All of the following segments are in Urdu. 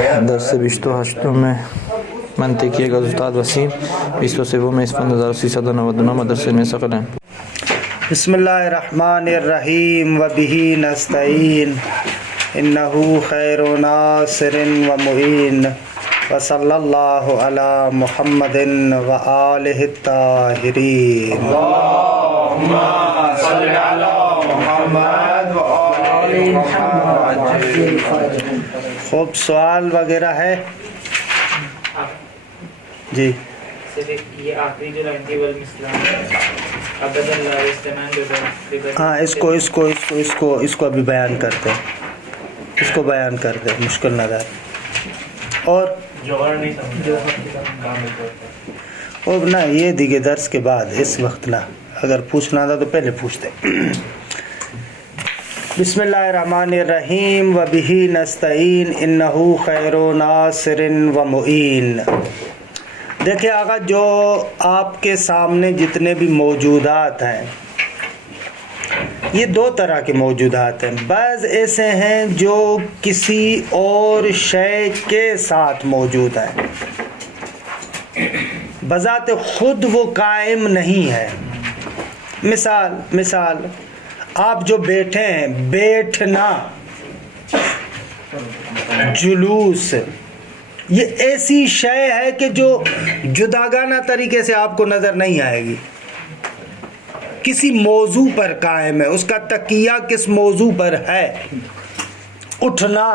درس 28 میں منطقیہ کا استاد وسیم 20 میں اس فن 1399 مدرسے میں سقل ہیں۔ بسم اللہ الرحمن الرحیم وبہ نستعین انہ خیر ناصر و معین وصلی اللہ علی محمد و آلہ الطاہرین۔ اللہم صلی علی محمد و آلہ محمد۔ خوب سوال وغیرہ ہے؟ جی یہ آخری جو لائن تھی ہاں، اس کو ابھی بیان کرتے ہیں، اس کو بیان کرتے ہیں، مشکل نہ رہے۔ اور نہ یہ دیگے درس کے بعد، اس وقت نہ، اگر پوچھنا تھا تو پہلے پوچھتے۔ بسم اللہ الرحمن الرحیم وبہ نستعین انہ خیر ناصر و معین۔ دیکھیں آقا، جو آپ کے سامنے جتنے بھی موجودات ہیں یہ دو طرح کے موجودات ہیں۔ بعض ایسے ہیں جو کسی اور شے کے ساتھ موجود ہیں، بذات خود وہ قائم نہیں ہے۔ مثال آپ جو بیٹھے ہیں، بیٹھنا، جلوس، یہ ایسی شے ہے کہ جو جداگانہ طریقے سے آپ کو نظر نہیں آئے گی، کسی موضوع پر قائم ہے، اس کا تکیہ کس موضوع پر ہے، اٹھنا،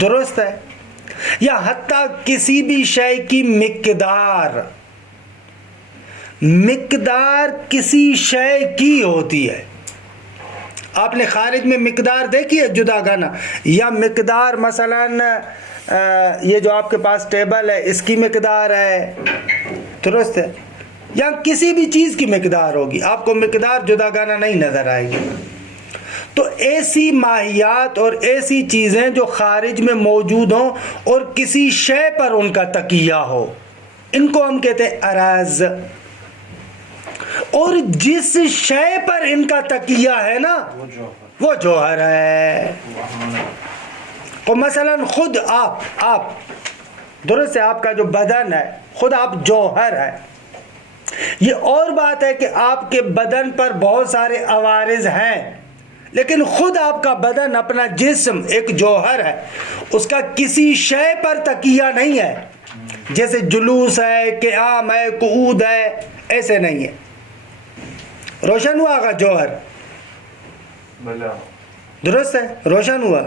درست ہے؟ یا حتیٰ کسی بھی شے کی مقدار کسی شے کی ہوتی ہے۔ آپ نے خارج میں مقدار دیکھی ہے جداگانہ، یا مقدار مثلاً یہ جو آپ کے پاس ٹیبل ہے اس کی مقدار ہے، درست ہے؟ یا کسی بھی چیز کی مقدار ہوگی، آپ کو مقدار جداگانہ نہیں نظر آئے گی۔ تو ایسی ماہیات اور ایسی چیزیں جو خارج میں موجود ہوں اور کسی شے پر ان کا تکیہ ہو، ان کو ہم کہتے ہیں اراز۔ اور جس شے پر ان کا تکیہ ہے نا وہ جوہر ہے۔ تو مثلا خود آپ درست ہے، آپ کا جو بدن ہے، خود آپ جوہر ہے۔ یہ اور بات ہے کہ آپ کے بدن پر بہت سارے عوارض ہیں، لیکن خود آپ کا بدن، اپنا جسم ایک جوہر ہے، اس کا کسی شے پر تکیہ نہیں ہے، جیسے جلوس ہے، قیام ہے، قعود ہے، ایسے نہیں ہے۔ روشن ہوا آگا جوہر؟ درست ہے، روشن ہوا؟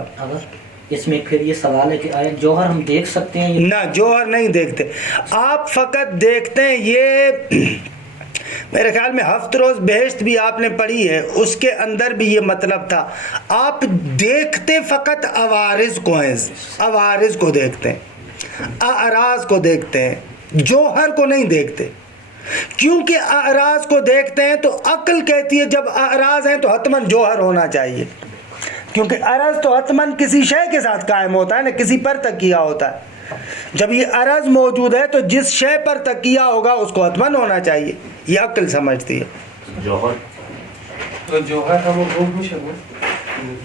اس میں پھر یہ سوال ہے کہ آیا جوہر ہم دیکھ سکتے ہیں؟ نہ، جوہر نہیں دیکھتے آپ، فقط دیکھتے ہیں۔ یہ میرے خیال میں ہفت روز بہشت بھی آپ نے پڑھی ہے، اس کے اندر بھی یہ مطلب تھا۔ آپ دیکھتے فقط عوارض کو ہیں، عوارض کو دیکھتے ہیں، اعراض کو دیکھتے ہیں، جوہر کو نہیں دیکھتے۔ کیونکہ اعراض کو دیکھتے ہیں تو عقل کہتی ہے جب اعراض ہیں تو حتماً جوہر ہونا چاہیے، کیونکہ عرض تو حتماً کسی شے کے ساتھ قائم ہوتا ہے نا، کسی پر تکیہ ہوتا ہے۔ جب یہ عرض موجود ہے تو جس شے پر تکیہ ہوگا اس کو حتماً ہونا چاہیے، یہ عقل سمجھتی ہے۔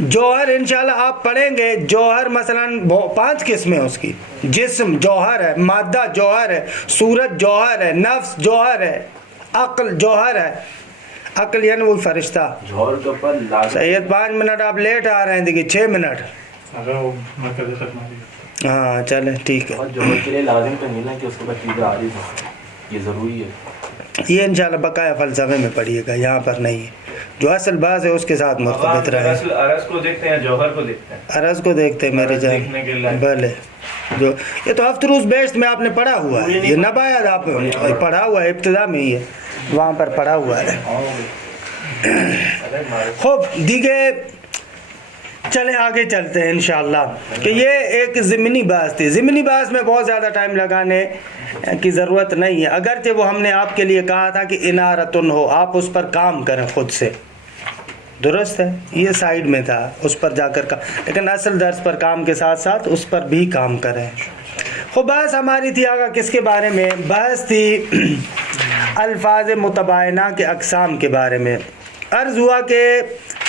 جوہر انشاءاللہ آپ پڑھیں گے۔ جوہر مثلاً 5 قسمیں اس کی۔ جسم جوہر ہے، مادہ جوہر ہے، صورت جوہر ہے، نفس جوہر ہے، عقل جوہر ہے۔ عقل یعنی وہ فرشتہ۔ سید 5 منٹ آپ لیٹ آ رہے ہیں، دیکھیے 6 منٹ۔ ہاں چلیں ٹھیک ہے۔ جوہر کے لیے لازم تو نہیں نا کہ اس کے بعد چیزیں عارض ہوں، یہ ضروری ہے؟ یہ انشاءاللہ بقایا فلسفے میں پڑھیے گا، یہاں پر نہیں ہے۔ جو اصل بات ہے اس کے ساتھ مرتبط رہے۔ عرض کو دیکھتے ہیں، جوہر کو دیکھتے ہیں؟ عرض کو دیکھتے ہیں میرے جان، بھلے جو یہ تو ہفت روز بیشت میں آپ نے پڑھا ہوا ہے، یہ نبایت آپ نے پڑھا ہوا ہے، ابتدا میں ہی ہے، وہاں پر پڑھا ہوا ہے۔ خوب دیگے چلیں آگے چلتے ہیں انشاءاللہ، کہ یہ ایک ضمنی بحث تھی۔ ضمنی بحث میں بہت زیادہ ٹائم لگانے کی ضرورت نہیں ہے، اگرچہ وہ ہم نے آپ کے لیے کہا تھا کہ انارتن ہو، آپ اس پر کام کریں خود سے، درست ہے؟ یہ سائیڈ میں تھا، اس پر جا کر لیکن اصل درس پر کام کے ساتھ ساتھ اس پر بھی کام کریں۔ خوب بحث ہماری تھی آگا کس کے بارے میں؟ بحث تھی الفاظ متباینہ کے اقسام کے بارے میں۔ عرض ہوا کہ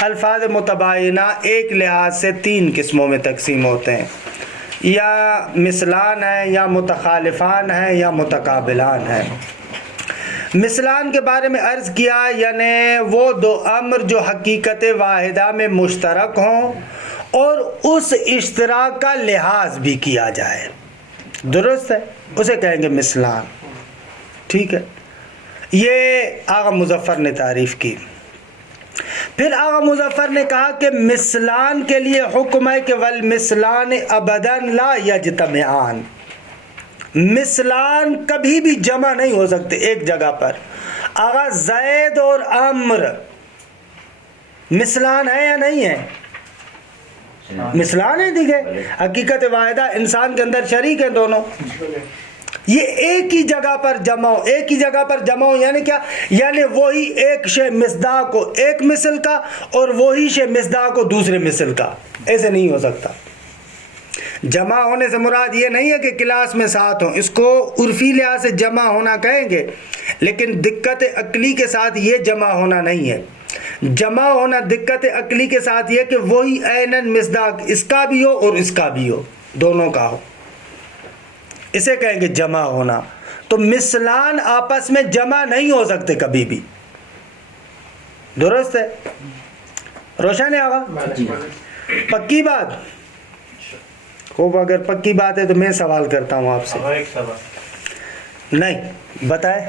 الفاظ متباینہ ایک لحاظ سے 3 قسموں میں تقسیم ہوتے ہیں۔ یا مثلان ہیں یا متخالفان ہیں یا متقابلان ہیں. مثلان کے بارے میں عرض کیا یعنی وہ دو امر جو حقیقت واحدہ میں مشترک ہوں اور اس اشتراک کا لحاظ بھی کیا جائے. درست ہے, اسے کہیں گے مثلان. ٹھیک ہے, یہ آغا مظفر نے تعریف کی. پھر آغا مظفر نے کہا کہ مثلان کے لیے حکم ہے کہ والمثلان ابداً لا یجتمعان. مثلان کبھی بھی جمع نہیں ہو سکتے ایک جگہ پر. آغا زید اور عمر مثلان ہے یا نہیں ہے؟ مثلان ہے. دیکھیں حقیقت واحدہ انسان کے اندر شریک ہیں دونوں. یہ ایک ہی جگہ پر جمع ہو, ایک ہی جگہ پر جمع ہو یعنی کیا؟ یعنی وہی ایک شے مصداق ہو ایک مثل کا اور وہی شے مصداق ہو دوسرے مثل کا. ایسے نہیں ہو سکتا. جمع ہونے سے مراد یہ نہیں ہے کہ کلاس میں ساتھ ہوں, اس کو عرفی لحاظ سے جمع ہونا کہیں گے, لیکن دقت عقلی کے ساتھ یہ جمع ہونا نہیں ہے. جمع ہونا دقت عقلی کے ساتھ یہ کہ وہی عیناً مصداق اس کا بھی ہو اور اس کا بھی ہو, دونوں کا ہو, اسے کہیں گے جمع ہونا. تو مثلان آپس میں جمع نہیں ہو سکتے کبھی بھی. درست ہے, روشن ہے آقا؟ پکی بات. خوب, اگر پکی بات ہے تو میں سوال کرتا ہوں آپ سے. ایک سوال نہیں بتائے.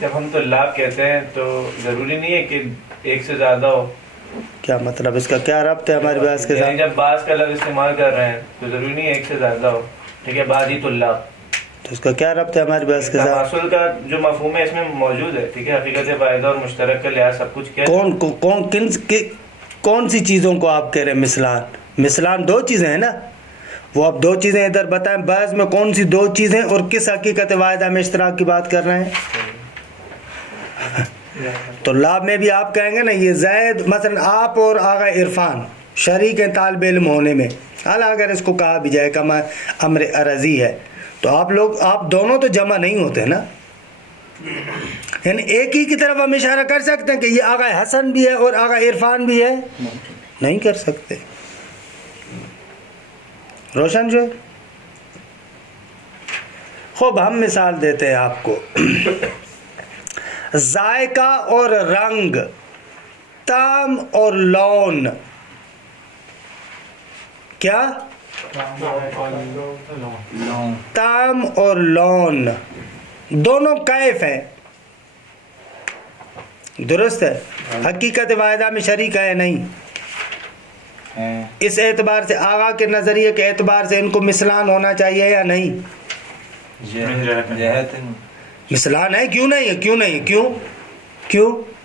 جب ہم تو لا کہتے ہیں تو ضروری نہیں ہے کہ ایک سے زیادہ ہو. کیا مطلب, اس کا کیا ربط ہے ہماری بحث کے یعنی ساتھ؟ جب بعض کا لفظ استعمال کر رہے ہیں تو ضروری نہیں ہے ایک سے زیادہ ہو. ٹھیک ہے, بعض ہی تو لا, تو اس کا کیا ربط ہے ہماری بحث کے ساتھ؟ تماثل کا جو مفہوم ہے اس میں موجود ہے. ٹھیک ہے, حقیقت واحدہ اور مشترک کا لحاظ سب کچھ کیا کون سی چیزوں کو آپ کہہ رہے ہیں مثلان؟ مثلان دو چیزیں ہیں نا, وہ آپ دو چیزیں ادھر بتائیں. بعض میں کون سی دو چیزیں اور کس حقیقت واحدہ میں اشتراک کی بات کر رہے ہیں؟ تو لاب میں بھی آپ کہیں گے نا یہ زید مثلا آپ اور آغا عرفان شریک ہیں طالب علم ہونے میں. حالا اگر اس کو کہا بھی جائے کہ امر عرضی ہے تو آپ دونوں تو جمع نہیں ہوتے نا. یعنی ایک ہی کی طرف ہم اشارہ کر سکتے ہیں کہ یہ آغا حسن بھی ہے اور آغا عرفان بھی ہے؟ نہیں کر سکتے. روشن جو خوب, ہم مثال دیتے ہیں آپ کو. ذائقہ اور رنگ, طعم اور لون. کیا؟ طعم اور لون دونوں کیف ہیں. درست ہے, حقیقت واحدہ میں شریک ہے نہیں. اس اعتبار سے آغا کے نظریے کے اعتبار سے ان کو مثلان ہونا چاہیے یا نہیں؟ مثلان ہے. کیوں نہیں ہے؟ کیوں نہیں ہے؟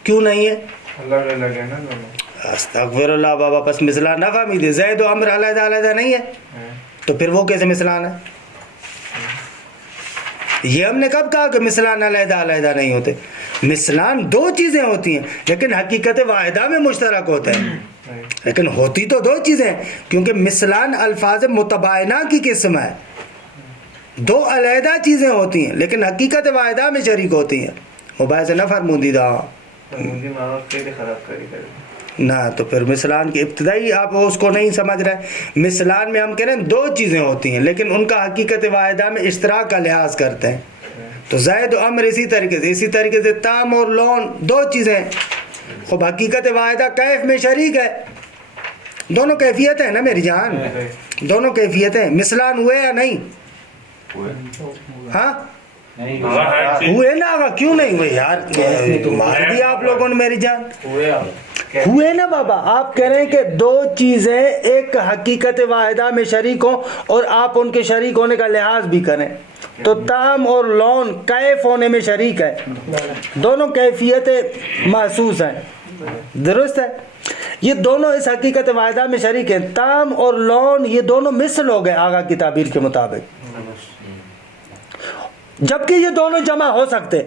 کیوں نہیں ہے؟ اللہ الگ ہے نا دونوں. استغفر اللہ بابا, پس مثلان نہ فہمیدے. زید و عمر علیحدہ علیحدہ نہیں ہے تو پھر وہ کیسے مثلان ہے؟ یہ ہم نے کب کہا کہ مثلان علیحدہ علیحدہ نہیں ہوتے؟ مثلان دو چیزیں ہوتی ہیں لیکن حقیقت واحدہ میں مشترک ہوتے ہیں. لیکن ہوتی تو دو چیزیں, کیونکہ مثلان الفاظ متباینہ کی قسم ہے. دو علیحدہ چیزیں ہوتی ہیں لیکن حقیقت واحدہ میں شریک ہوتی ہیں. مباحث نہ فرمودیدہ نہ, تو پھر مثلان کی ابتدائی آپ اس کو نہیں سمجھ رہے. مثلان میں ہم کہہ رہے ہیں دو چیزیں ہوتی ہیں لیکن ان کا حقیقت واحدہ میں اشتراک کا لحاظ کرتے ہیں. تو زید و عمر اسی طریقے سے طعم اور لون دو چیزیں. خوب, حقیقت واحدہ کیف میں شریک ہے. دونوں کیفیت ہیں نا میری جان, دونوں کیفیتیں. مثلان ہوئے یا نہیں؟ ہاں ہوئے نا آگا. کیوں نہیں ہوئے یار؟ مار دیا آپ لوگوں نے میری جان. ہوئے نا بابا. آپ کہہ رہے ہیں کہ دو چیزیں ایک حقیقت واحدہ میں شریک ہوں اور آپ ان کے شریک ہونے کا لحاظ بھی کریں. تو طعم اور لون کیف ہونے میں شریک ہے. دونوں کیفیتیں محسوس ہیں. درست ہے, یہ دونوں اس حقیقت واحدہ میں شریک ہیں. طعم اور لون یہ دونوں مثل ہو گئے آغا کی تعبیر کے مطابق, جبکہ یہ دونوں جمع ہو سکتے.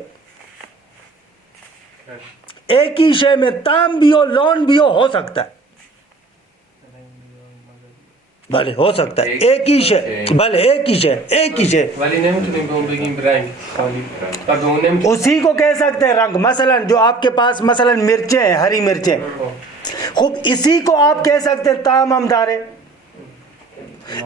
ایک ہی شے میں طعم بھی ہو لون بھی ہو سکتا ہے. بھلے ہو سکتا ہے ایک ہی شے, بھلے ایک ہی شے اسی کو کہہ سکتے ہیں رنگ. مثلا جو آپ کے پاس مثلا مرچیں ہیں, ہری مرچیں, خوب اسی کو آپ کہہ سکتے ہیں طعم ہمدارے.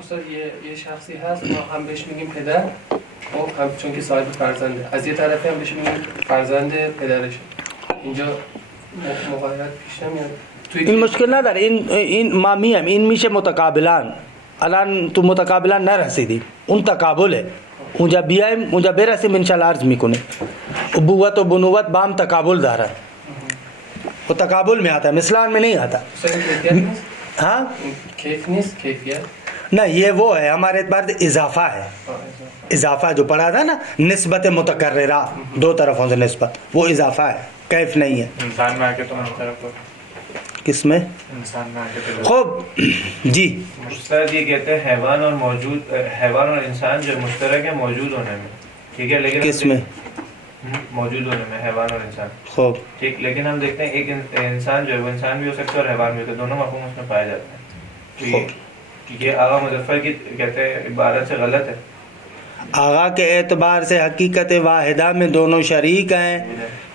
استاد یه شخصی هست ما هم بهش میگیم پدر، خب هم چون که صاحب فرزنده، از یه طرفی هم بهش میگیم فرزند پدرشه. اینجا مقایرت پیش نمیاد. این مشکل نداره، این ما میم، این میشه متقابلان. الان تو متقابلان نرسیدیم، اون تقابله. اونجا بیایم، اونجا برسیم انشالله عرض میکنه. ابوت و بنوت با هم تقابل داره. وہ تقابل میں آتا ہے، مثلان میں نہیں آتا. ہاں کیف نیست، کیفیت نہ، یہ وہ ہے ہمارے اعتبار سے اضافہ ہے. اضافہ جو پڑھا تھا نا، نسبت متکررہ، دو طرفوں سے نسبت، وہ اضافہ ہے، کیف نہیں ہے. انسان میں آ کے تو مشترک ہو، کس میں؟ انسان میں آ کے تو خوب جی. استاد یہ کہتے ہیں حیوان اور موجود، حیوان اور انسان جو مشترک ہے موجود ہونے میں، ٹھیک ہے، لیکن کس میں؟ موجود ہونے میں حیوان اور انسان، خوب ٹھیک، لیکن ہم دیکھتے ہیں ایک انسان جو ہے وہ انسان بھی ہو سکتا ہے اور حیوان بھی ہوتا ہے، دونوں مفہوم اس میں پائے جاتے ہیں. یہ آغا مظفر کی کہتے ہیں عبارت سے غلط ہے. آغا کے اعتبار سے حقیقت واحدہ میں دونوں شریک ہیں.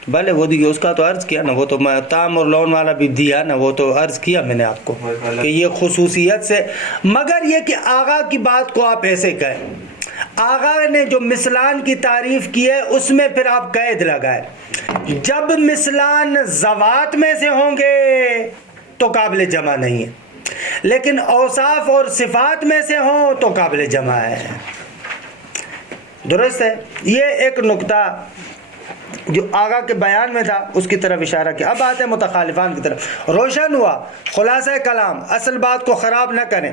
بھلے وہ دیکھیے، اس کا تو عرض کیا نا، وہ تو تام اور لون والا بھی دیا نا، وہ تو عرض کیا میں نے آپ کو کہ یہ خصوصیت سے. مگر یہ کہ آغا کی بات کو آپ ایسے کہیں، آغا نے جو مثلان کی تعریف کی ہے اس میں پھر آپ قید لگائے. جب مثلان ذوات میں سے ہوں گے تو قابل جمع نہیں ہے، لیکن اوصاف اور صفات میں سے ہوں تو قابل جمع ہے. درست ہے. یہ ایک نقطہ جو آغا کے بیان میں تھا اس کی طرف اشارہ کیا. اب آتے ہیں متخالفان کی طرف. روشن ہوا خلاصہ کلام، اصل بات کو خراب نہ کریں.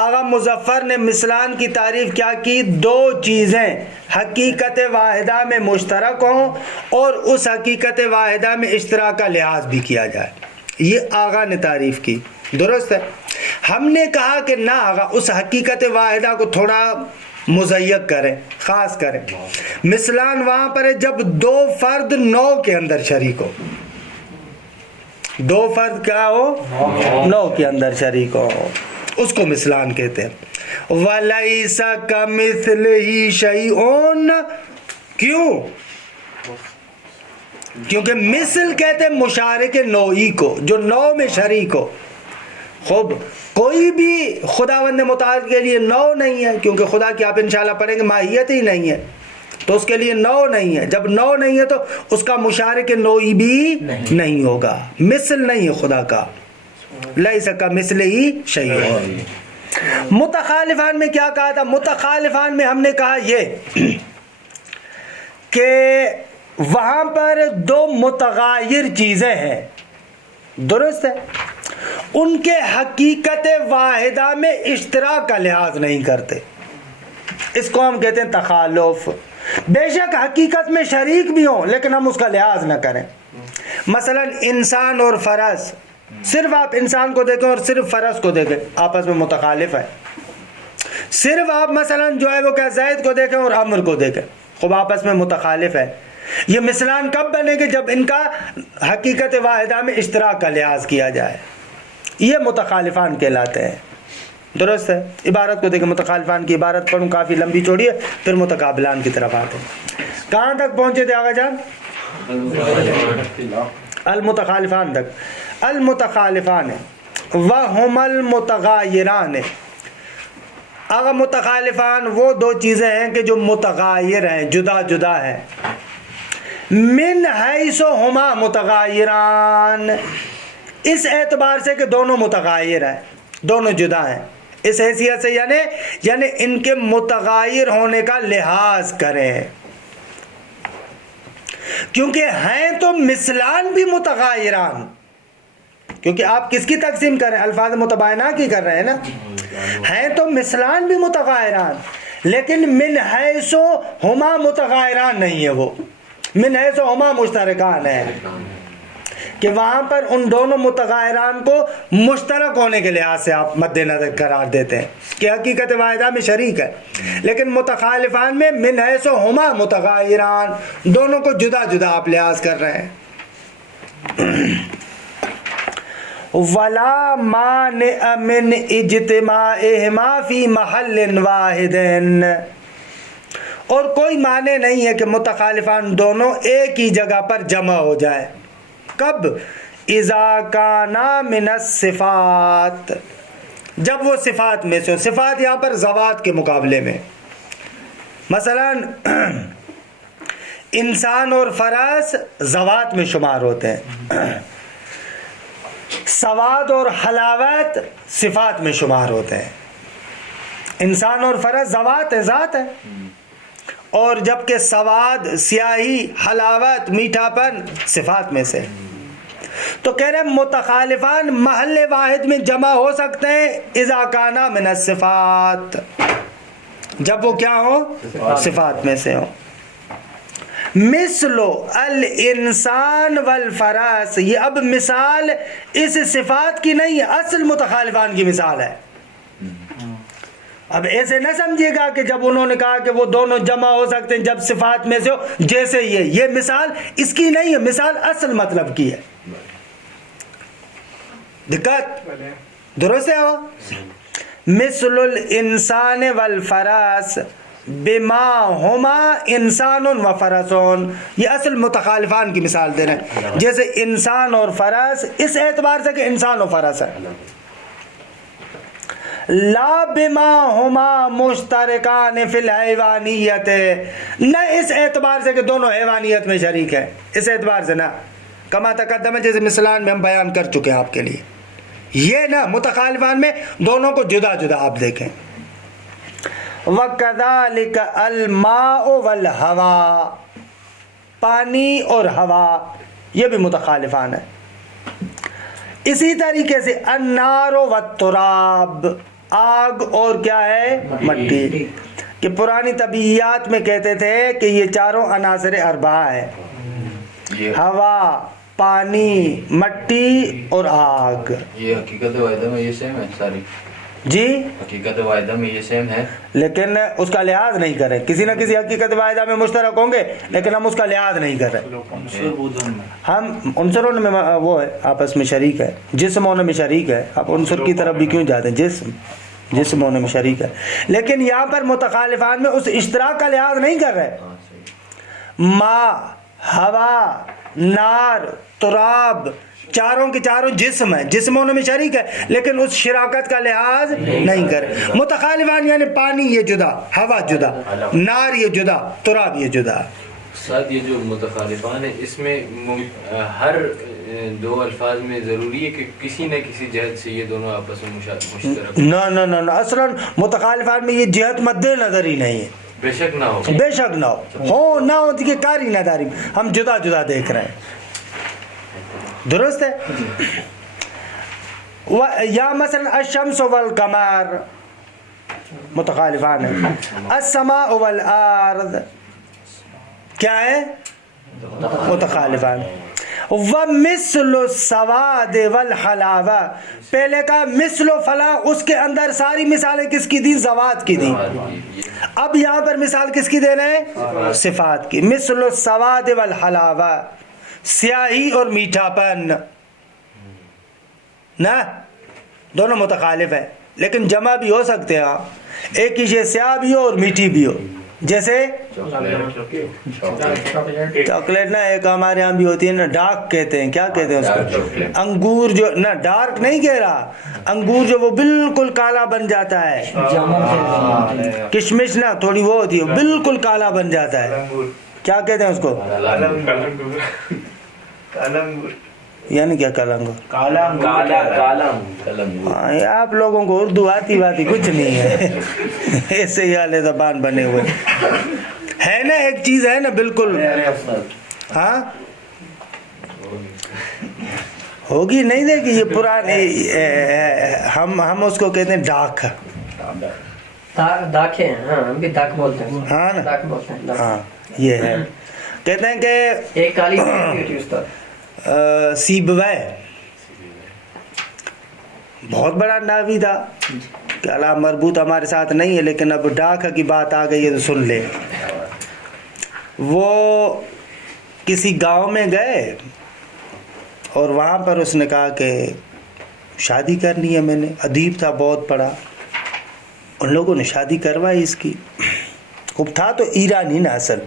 آغا مظفر نے مثلان کی تعریف کیا کی؟ دو چیزیں حقیقت واحدہ میں مشترک ہوں اور اس حقیقت واحدہ میں اشتراک کا لحاظ بھی کیا جائے. یہ آغا نے تعریف کی. درست ہے. ہم نے کہا کہ نہ، آغا اس حقیقت واحدہ کو تھوڑا مزیق کریں، خاص کریں. مثلان وہاں پر ہے جب دو فرد نو کے اندر شریک ہو. دو فرد کیا ہو؟ نو کے اندر شریک ہو، اس کو مثلان کہتے ہیں. وَلَيْسَ كَمِثْلِهِ شَيْءٌ. کیوں؟ کیونکہ مثل کہتے ہیں مشارک نوعی کو، جو نو میں شریک ہو. خوب کوئی بھی خداوند متعال کے لیے نو نہیں ہے، کیونکہ خدا کی آپ انشاءاللہ پڑھیں گے ماہیت ہی نہیں ہے، تو اس کے لیے نو نہیں ہے. جب نو نہیں ہے تو اس کا مشارک نوئی بھی نہیں ہوگا، مثل نہیں ہے خدا کا، لیس کمثلہ شیء. متخالفان میں کیا کہا تھا؟ متخالفان میں ہم نے کہا یہ کہ وہاں پر دو متغیر چیزیں ہیں، درست ہے، ان کے حقیقت واحدہ میں اشتراک کا لحاظ نہیں کرتے، اس کو ہم کہتے ہیں تخالف. بے شک حقیقت میں شریک بھی ہوں لیکن ہم اس کا لحاظ نہ کریں. مثلا انسان اور فرس، صرف آپ انسان کو دیکھیں اور صرف فرس کو دیکھیں، آپس میں متخالف ہے. صرف آپ مثلا جو ہے وہ کیا زید کو دیکھیں اور عمر کو دیکھیں، خوب آپس میں متخالف ہے. یہ مثلان کب بنے گے؟ جب ان کا حقیقت واحدہ میں اشتراک کا لحاظ کیا جائے. یہ متخالفان کہلاتے ہیں، درست ہے. عبارت کو دیکھیں، متخالفان کی عبارت پڑھوں، کافی لمبی چوڑی ہے، پھر متقابلان کی طرف آتے ہیں. کہاں تک پہنچے تھے آغا جان؟ المتخالفان تک. المتخالفان وہم المتغایران. اگر متخالفان وہ دو چیزیں ہیں کہ جو متغایر ہیں، جدا جدا ہیں. من حیث ہما متغایران، اس اعتبار سے کہ دونوں متغایر ہیں، دونوں جدا ہیں. اس حیثیت سے یعنی ان کے متغایر ہونے کا لحاظ کریں، کیونکہ ہیں تو مثلان بھی متغایران. کیونکہ آپ کس کی تقسیم کر رہے ہیں؟ الفاظ متباینہ کی کر رہے ہیں نا. ہیں تو مثلان بھی متغایران، لیکن من حیث ہما متغایران نہیں ہے، وہ من حیث ہما مشترکان ہے، کہ وہاں پر ان دونوں متغایران کو مشترک ہونے کے لحاظ سے آپ مد نظر قرار دیتے ہیں کہ حقیقت واحدہ میں شریک ہے. لیکن متخالفان میں من حیث ہما متغایران، دونوں کو جدا جدا آپ لحاظ کر رہے ہیں. ولا مانع من اجتماعہما فی محل واحد، اور کوئی معنی نہیں ہے کہ متخالفان دونوں ایک ہی جگہ پر جمع ہو جائیں. کب؟ اذا کانا من الصفات، جب وہ صفات میں سے ہو. صفات یہاں پر ذوات کے مقابلے میں، مثلا انسان اور فرس ذوات میں شمار ہوتے ہیں، سواد اور حلاوت صفات میں شمار ہوتے ہیں. انسان اور فرس ذوات ہے، ذات ہے، اور جبکہ سواد، سیاہی، حلاوت، میٹھا پن صفات میں سے. تو کہہ رہے متخالفان محل واحد میں جمع ہو سکتے ہیں اذا کانا من الصفات، جب وہ کیا ہو؟ صفات میں سے ہو. مثل الانسان والفرس، یہ اب مثال اس صفات کی نہیں ہے، اصل متخالفان کی مثال ہے. اب ایسے نہ سمجھیے گا کہ جب انہوں نے کہا کہ وہ دونوں جمع ہو سکتے ہیں جب صفات میں سے ہو، جیسے یہ مثال اس کی نہیں ہے، مثال اصل مطلب کی ہے. دقت درست ہے ہو؟ مثل الانسان والفرس بما ہما انسان و فرسون، یہ اصل متخالفان کی مثال دے رہے ہیں. جیسے انسان اور فرس اس اعتبار سے کہ انسان و فرس ہے، لا بما ہما مشترکان فی الحیوانیت، نہ اس اعتبار سے کہ دونوں حیوانیت میں شریک ہیں، اس اعتبار سے نہ. کما تقدم ہے، جیسے مثلان میں ہم بیان کر چکے ہیں آپ کے لیے. یہ نہ متخالفان میں دونوں کو جدا جدا آپ دیکھیں. وَكَذَلِكَ الْمَاءُ وَالْهَوَا، پانی اور ہوا یہ بھی متخالفان ہے. اسی طریقے سے النار والتراب، آگ اور کیا ہے؟ مٹی. کہ پرانی طبیعیات میں کہتے تھے کہ یہ چاروں عناصر اربعہ ہیں، ہوا، پانی، مٹی اور آگ. یہ حقیقت واحدہ میں یہ سیم ہے ساری؟ جی حقیقت واحدہ میں یہ سیم ہے، لیکن اس کا لحاظ نہیں کریں. کسی نہ کسی حقیقت واحدہ میں مشترک ہوں گے لیکن ہم اس کا لحاظ نہیں کر رہے. ہم عنصروں میں وہ ہے آپس میں شریک ہے، جسم ہونے میں شریک ہے. آپ عنصر کی طرف بھی کیوں جاتے ہیں؟ جسم ہونے میں شریک ہے. لیکن یہاں پر متخالفان میں اس اشتراک کا لحاظ نہیں کر رہے. ماء، ہوا، نار، تراب، چاروں کے چاروں جسم ہیں، جسموں میں شریک ہے لیکن اس شراکت کا لحاظ نہیں کرے. متخالفان یعنی پانی یہ جدا، ہوا جدا، نار یہ جدا، تراب یہ جدا. ساتھ یہ جو متخالفان ہے اس میں ہر دو الفاظ میں ضروری ہے کہ کسی نہ کسی جہت سے یہ دونوں آپس میں مشترک؟ نہ اصلاً متخالفان میں یہ جہت مد نظر ہی نہیں ہے. بے شک نہ ہو، بے شک نہ ہو نہ ہو کہ کاری نہ داری، ہم جدا جدا دیکھ رہے ہیں. درست ہے. یا مثلا الشمس والقمر متخالفان ہے. السماء والارض کیا ہے؟ متخالفان. ومثل السواد والحلاوہ، پہلے کا مثل و فلا، اس کے اندر ساری مثالیں کس کی دی؟ زوات کی دی. اب یہاں پر مثال کس کی دے رہے ہیں؟ صفات کی. مثل السواد والحلاوہ، سیاہی اور میٹھا پن نا، دونوں متخالف ہیں لیکن جمع بھی ہو سکتے ہیں. ایک ہی شے سیاہ بھی ہو اور میٹھی بھی ہو، جیسے چاکلیٹ نا، ایک ہمارے یہاں بھی ہوتی ہے نا، ڈارک کہتے ہیں. کیا کہتے ہیں اس کو؟ انگور جو نا، ڈارک نہیں کہہ رہا، انگور جو وہ بالکل کالا بن جاتا ہے. کشمش نا تھوڑی وہ ہوتی ہے، بالکل کالا بن جاتا ہے. کیا کہتے ہیں اس کو؟ یعنی کیا کلنگو؟ آپ لوگوں کو اردو آتی کچھ نہیں ہے، ایسے ہی والے زبان بنے ہوئے ہے نا. ایک چیز ہے نا بالکل، ہاں ہوگی نہیں دیکھی یہ پرانی، ہم اس کو کہتے ہیں ڈاک. داکھے ہیں، ہاں ہم بھی داک بولتے ہیں. ہاں نا، داک بولتے ہیں. ہاں یہ ہے. کہتے ہیں کہ ایک کالی ہوتی ہے استاد، سیبوے بہت بڑا ناوی تھا، کہ علام مربوط ہمارے ساتھ نہیں ہے لیکن اب ڈاک کی بات آ گئی ہے تو سن لے. وہ کسی گاؤں میں گئے اور وہاں پر اس نے کہا کہ شادی کرنی ہے. میں نے، ادیب تھا بہت بڑا، ان لوگوں نے شادی کروائی اس کی. خوب تھا تو ایرانی نا اصل.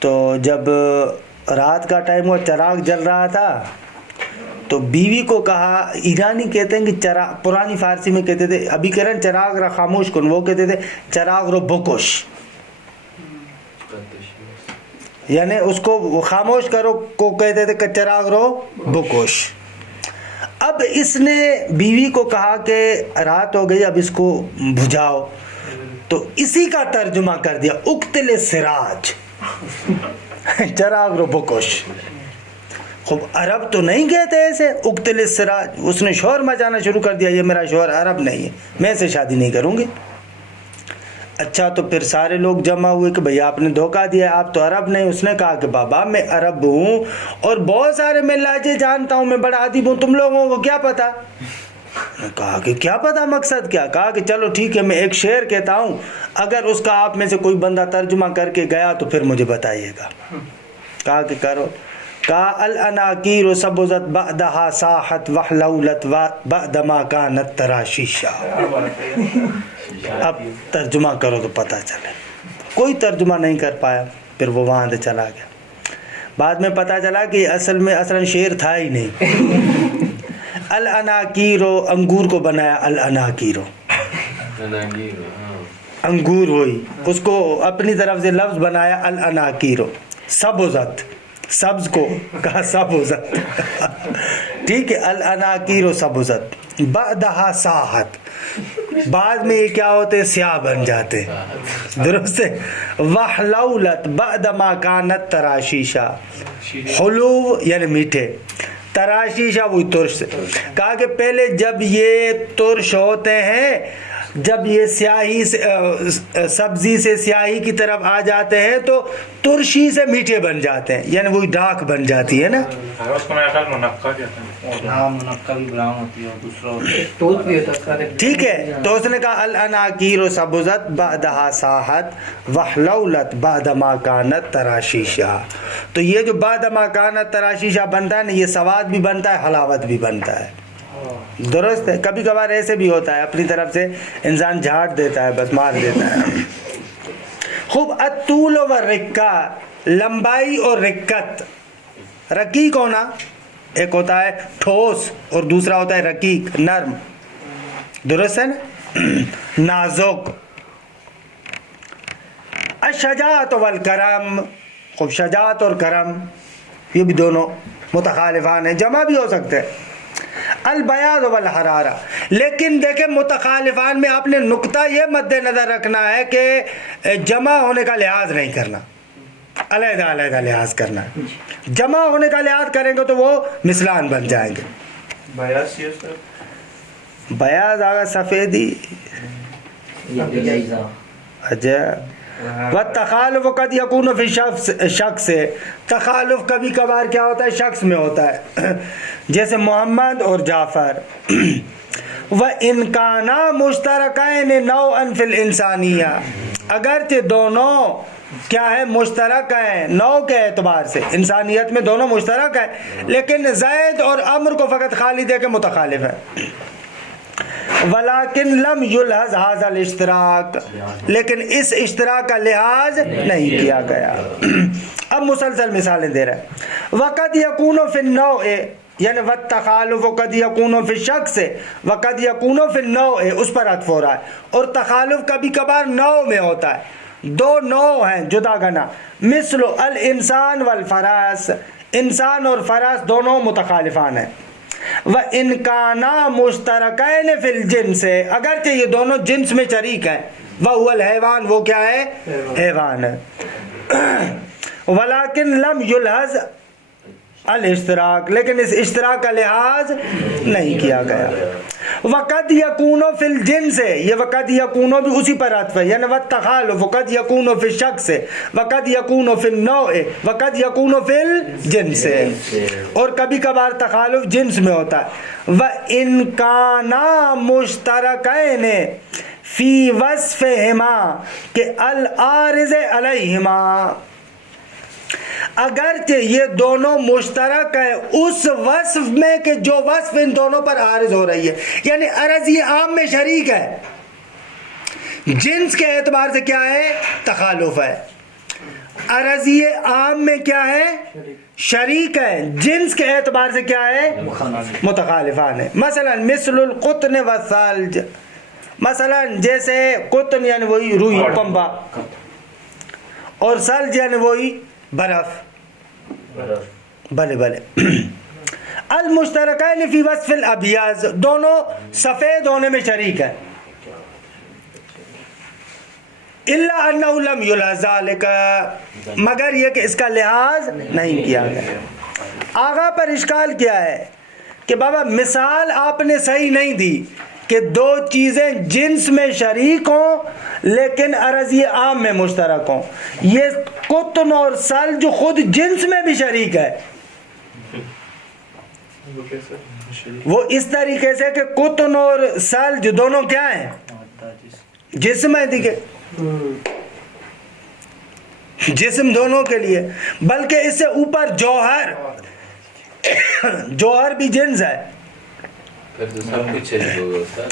تو جب رات کا ٹائم ہوا، چراغ جل رہا تھا، تو بیوی کو کہا، ایرانی کہتے ہیں کہ چراغ، پرانی فارسی میں کہتے تھے، ابھی کہہ رہے ہیں چراغ را خاموش کن، وہ کہتے تھے چراغ رو بکش، یعنی اس کو خاموش کرو کو کہتے تھے کہ چراغ رو بکش. اب اس نے بیوی کو کہا کہ رات ہو گئی، اب اس کو بجھاؤ. تو اسی کا ترجمہ کر دیا، اقتل سراج، چراغ رو بکش. خوب عرب تو نہیں کہتے ایسے اقتل السراج. اس نے شور مچانا شروع کر دیا، یہ میرا شوہر عرب نہیں ہے، میں اسے شادی نہیں کروں گی. اچھا تو پھر سارے لوگ جمع ہوئے کہ بھئی آپ نے دھوکہ دیا، آپ تو عرب نہیں. اس نے کہا کہ بابا میں عرب ہوں اور بہت سارے میں لہجے جانتا ہوں، میں بڑا ادیب ہوں، تم لوگوں کو کیا پتا؟ کہا کہ کیا پتا، مقصد کیا؟ کہا کہ چلو ٹھیک ہے، میں ایک شعر کہتا ہوں، اگر اس کا آپ میں سے کوئی بندہ ترجمہ کر کے گیا تو پھر مجھے بتائیے گا. کہا کہ کرو. کہا الاناکیر سبزت بعدها صاحت وحلولت بعد ما كانت تراشیشا. اب ترجمہ کرو تو پتہ چلے. کوئی ترجمہ نہیں کر پایا، پھر وہ وہاں سے چلا گیا. بعد میں پتہ چلا کہ اصل میں اصلا شعر تھا ہی نہیں. الاناکیرو، انگور کو بنایا الاناکیرو، انگور ہوئی، اس کو اپنی طرف سے لفظ بنایا الاناکیرو. سبزت، سبز کو کہا سبزت. ٹھیک ہے، الاناکیرو سبزت بعدها صاحت، بعد میں یہ کیا ہوتے؟ سیاہ بن جاتے. درست ہے. وحلولت بعد ما كانت تراشیشا، حلو یعنی میٹھے، تراشیشا وہی ترش سے. کہا کہ پہلے جب یہ ترش ہوتے ہیں، جب یہ سیاہی سے سبزی سے سیاہی کی طرف آ جاتے ہیں تو ترشی سے میٹھے بن جاتے ہیں، یعنی وہی ڈاک بن جاتی ہے نا. ٹھیک ہے. تو اس نے کہا الاناکیر سبزت بعدها صاحت وحلولت بعد ما كانت تراشیشا. تو یہ جو بعد ما كانت تراشیشا بنتا ہے نا، یہ سواد بھی بنتا ہے، حلاوت بھی بنتا ہے. درست ہے. کبھی کبھار ایسے بھی ہوتا ہے، اپنی طرف سے انسان جھاڑ دیتا ہے، بس مار دیتا ہے. خوب. الطول و رکا، لمبائی اور رکت. رقیق ہونا ایک ہوتا ہے ٹھوس اور دوسرا ہوتا ہے رقیق نرم, درست ہے نا, نازک. الشجاعت والکرم, خوب شجاعت اور کرم یہ بھی دونوں متخالفان ہیں, جمع بھی ہو سکتے ہیں. البیاض والحرارہ, لیکن دیکھیں متخالفان میں آپ نے نقطہ یہ مد نظر رکھنا ہے کہ جمع ہونے کا لحاظ نہیں کرنا, علیحدہ علیحدہ لحاظ کرنا ہے. جمع ہونے کا لحاظ کریں گے تو وہ مثلان بن جائیں گے. بیاض سی ہے بیاض آگا سفیدی, اچھا. والتخالف قد یکون فی شخص سے, تخالف کبھی کبھار کیا ہوتا ہے شخص میں ہوتا ہے, جیسے محمد اور جعفر. وَإِنْ كَانَا مُشْتَرَكَيْنِ نَوْعًا فِي الْإِنسَانِيَّةِ, اگرچہ دونوں کیا ہے مشترک ہیں نوع کے اعتبار سے, انسانیت میں دونوں مشترک ہیں, لیکن زید اور عمر کو فقط خالی دے کے متخالف ہے. ولیکن لم یلحظ هذا الاشتراک, لیکن اس اشتراک کا لحاظ نہیں کیا گیا. اب مسلسل مثالیں دے رہے ہیں. وقد یکون فی النوع, یعنی والتخالف قد یکون فی الشخص وقد یکون فی النوع, اس پر عطف ہو رہا ہے. اور تخالف کبھی کبھار نوع میں ہوتا ہے, دو نوع ہیں جدا گنا. مثل الانسان والفراس, انسان اور فراس دونوں متخالفان ہیں. وَإِنْ كَانَا مُشْتَرَكَيْنِ فِي الْجِنْسِ, اگرچہ یہ دونوں جنس میں شریک ہیں. وَهُوَ الْحَيْوَانُ, وہ کیا ہے حیوان ہے. وَلَكِنْ لَمْ يُلْحَظ الاشتراک, لیکن اس اشتراک کا لحاظ نہیں کیا گیا. وقد یکون فی الجنس, یہ وقد یکون بھی اسی پر عطف ہے, یعنی والتخالف وقد یکون فی الشخص وقد یکون فی النوع وقد یکون فی الجنس, اور کبھی کبھار تخالف جنس میں ہوتا ہے. وَإِنْ كَانَا مُشْتَرَكَيْنِ فِي وَصْفِهِمَا کہ الْعَارِضِ عَلَيْهِمَا, اگرچہ یہ دونوں مشترک ہیں اس وصف میں کہ جو وصف ان دونوں پر عارض ہو رہی ہے, یعنی عرضی عام میں شریک ہے, جنس کے اعتبار سے کیا ہے تخالف ہے, عرضی عام میں کیا ہے شریک ہے, جنس کے اعتبار سے کیا ہے متخالفان ہے. مثلا مثل القطن والثلج, مثلا جیسے قطن یعنی وہی روئی پنبا, اور ثلج یعنی وہی برف. بلے بلے. المشترکین فی وصف الابیاض, دونوں سفید ہونے میں شریک ہیں. الا انہ لم یلحظ ذلک, مگر یہ کہ اس کا لحاظ نہیں کیا گیا. آغا پر اشکال کیا ہے کہ بابا مثال آپ نے صحیح نہیں دی کہ دو چیزیں جنس میں شریک ہوں لیکن عرضی عام میں مشترک ہوں. یہ قطن اور ثلج خود جنس میں بھی شریک ہے. وہ اس طریقے سے کہ قطن اور ثلج دونوں کیا ہیں جسم ہے, دیکھیں جسم دونوں کے لیے, بلکہ اس سے اوپر جوہر, جوہر بھی جنس ہے.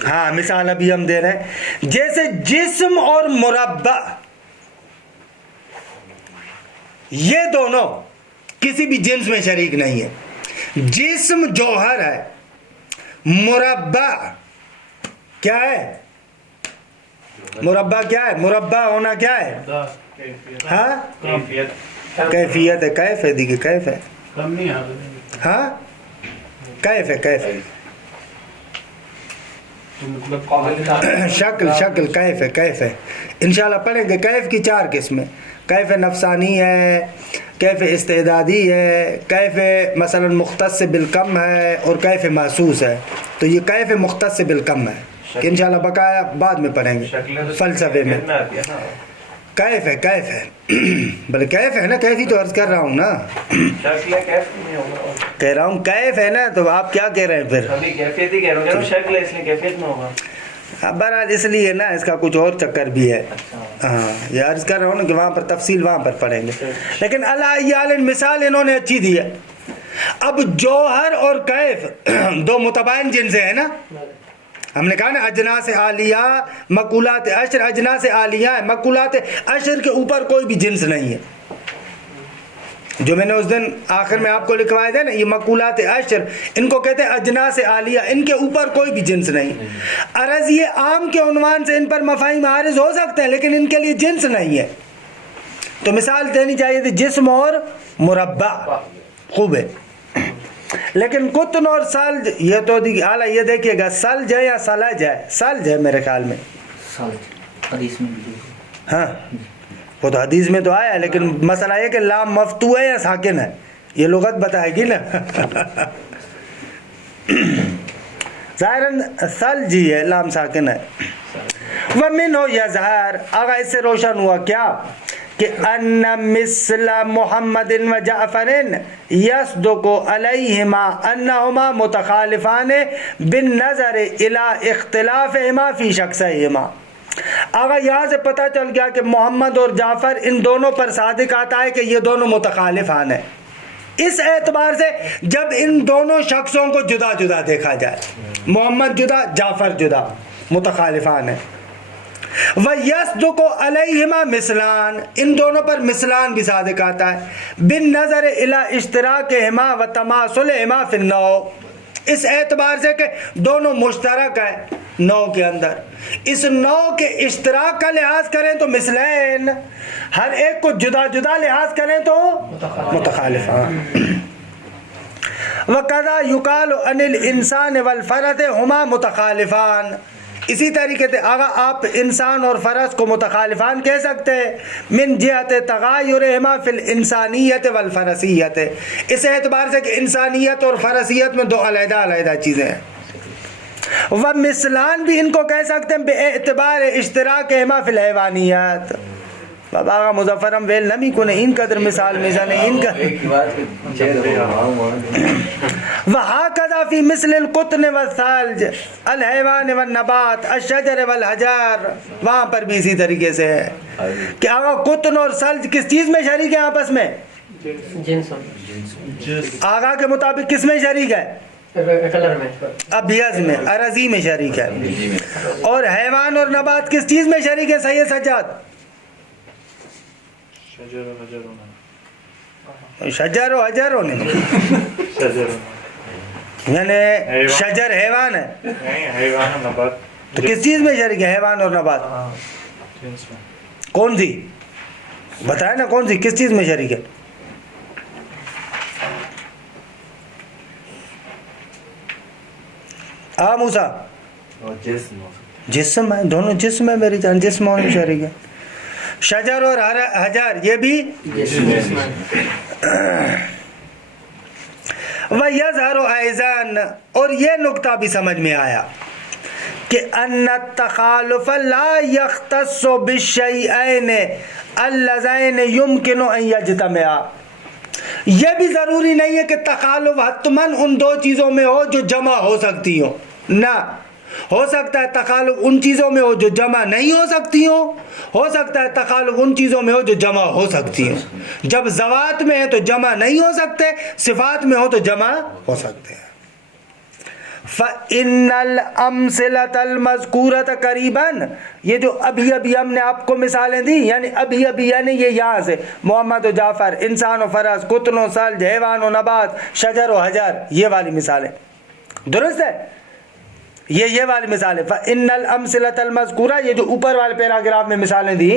ہاں مثال ابھی ہم دے رہے ہیں, جیسے جسم اور مربع, یہ دونوں کسی بھی جنس میں شریک نہیں ہے. جسم جوہر ہے, مربع کیا ہے, مربع کیا ہے, مربع ہونا کیا ہے, ہاں کیفیت ہے, کیف ہے, دیکھیے کیف ہے, ہاں کیف ہے, کیف ہے شکل, شکل کیف ہے, کیف ہے. انشاءاللہ پڑھیں گے. کیف کی 4 قسمیں, کیف نفسانی ہے, کیف استعدادی ہے, کیف مثلا مختص بالکم ہے, اور کیف محسوس ہے. تو یہ کیف مختص بالکم ہے کہ انشاءاللہ بقایا بعد میں پڑھیں گے فلسفے میں. کیف ہے, کیف ہے, بلے کیف ہے نا, کیف ہی تو عرض کر رہا ہوں نا, کہہ رہا ہوں کیف ہے نا, تو آپ کیا کہہ رہے ہیں پھر, کیفیت ہی کہہ رہا ہوں, شکل ہے اس لیے کیفیت میں ہوگا. بہرحال اس لیے نا اس کا کچھ اور چکر بھی ہے. ہاں یہ عرض کر رہا ہوں نا کہ وہاں پر تفصیل وہاں پر پڑھیں گے. لیکن اللہ مثال انہوں نے اچھی دی ہے. اب جوہر اور کیف دو متباین جنس ہیں نا, ہم نے کہا نا اجناس عالیہ مقولات عشر, اجناس عالیہ ہے, مقولات عشر کے اوپر کوئی بھی جنس نہیں ہے. جو میں نے اس دن آخر میں آپ کو لکھوائے تھے نا، یہ مقولات عشر، ان کو کہتے ہیں اجناس عالیہ، ان کے اوپر کوئی بھی جنس نہیں. عرض یہ عام کے عنوان سے ان پر مفاہیم عارض ہو سکتے ہیں لیکن ان کے لیے جنس نہیں ہے. تو مثال دینی چاہیے تھی جسم اور مربع، خوب ہے. لیکن قطن اور سلج یہ تو اعلیٰ، یہ دیکھیے گا سلج ہے یا سلج ہے؟ سلج ہے میرے خیال میں. حدیث میں بھی ہاں وہ تو حدیث میں تو آیا ہے، لیکن مسئلہ یہ کہ لام مفتوح ہے یا ساکن ہے، یہ لغت بتائے گی نا. ظاہراً سلج ہی ہے، لام ساکن ہے. وَمِنْهُ يَظْهَرُ، آگا اس سے روشن ہوا کیا کہ ان مثل محمد و جعفر یصدق علیہما انہما متخالفان بالنظر الی اختلافہما فی شخصہما. آگا یہاں سے پتہ چل گیا کہ محمد اور جعفر ان دونوں پر صادق آتا ہے کہ یہ دونوں متخالفان ہیں، اس اعتبار سے جب ان دونوں شخصوں کو جدا جدا دیکھا جائے، محمد جدا جعفر جدا، متخالفان ہیں. وَيَصْدُقُ عَلَيْهِمَا مِثْلَانِ، ان دونوں پر مثلان بھی صادق آتا ہے. بِالنَّظَرِ إِلَىٰ اشْتِرَاكِهِمَا وَتَمَاثُلِهِمَا فِي النَّوْعِ، اس اعتبار سے کہ دونوں مشترک ہیں نوع کے اندر، اس نوع کے اشتراک کا لحاظ کریں تو مثلین، ہر ایک کو جدا جدا لحاظ کریں تو متخالفان. وَكَذَا يُقَالُ عَنِ الْإِنسَانِ وَالْفَرَدِ هُمَا مُتَخَالِفَانِ، اسی طریقے سے آگا آپ انسان اور فرس کو متخالفان کہہ سکتے ہیں من جہت تغایرہما فی الانسانیت والفرسیت، اس اعتبار سے کہ انسانیت اور فرسیت میں دو علیحدہ علیحدہ چیزیں ہیں. ومثلان بھی ان کو کہہ سکتے ہیں بے اعتبار اشتراکہما فی الحیوانیت. بابا آگا مظفرم ویل نمی کو نہیں ان قدر مثال میزانے ان کا. وہاکذا فی مثل القطن والثلج الحیوان والنبات الشجر والحجر، وہاں پر بھی اسی طریقے سے ہے کہ آگا قطن اور ثلج کس چیز میں شریک ہیں آپس میں؟ جنس آگا کے مطابق کس میں شریک ہے؟ کلر میں، ابیض میں، ارضی میں شریک ہے. اور حیوان اور نبات کس چیز میں شریک ہے سید سجاد؟ شجر و حجر ہونے یعنی شجر حیوان ہے، تو کس چیز میں شریک ہے حیوان اور نبات؟ کون سی بتائے نا، کون سی کس چیز میں شریک ہے؟ موسیٰ جسم ہے، دونوں جسم ہے میری جان، جسم ہونے میں شریک ہے. شجر اور حجر یہ بھی وَيَظْهَرُ أَيْضًا، اور یہ نقطہ بھی سمجھ میں آیا کہ ان التخالف لا يختص بالشيئين اللذين يمكن ان يجتمعا، یہ بھی ضروری نہیں ہے کہ تخالف حتماً ان دو چیزوں میں ہو جو جمع ہو سکتی ہو، نہ، ہو سکتا ہے تخالف ان چیزوں میں ہو جو جمع نہیں ہو سکتی ہو سکتا ہے تخالف ان چیزوں میں ہو جو جمع ہو سکتی ہیں. جب ذوات میں ہے تو جمع نہیں ہو سکتے، صفات میں ہو تو جمع ہو سکتے ہیں. فَإِنَّ الْأَمْثِلَةَ الْمَذْكُورَةَ قَرِيبًا، یہ جو ابھی ہم نے آپ کو مثالیں دی، یعنی ابھی یعنی یہ یہاں سے محمد و جعفر، انسان و فرس، قطن و ثلج، حیوان و نبات، شجر و حجر، یہ والی مثالیں درست ہے، یہ والی مثال ہے. فَإِنَّ الْأَمْثِلَةَ الْمَذْكُورَةَ، یہ جو اوپر والے پیراگراف میں مثالیں دی،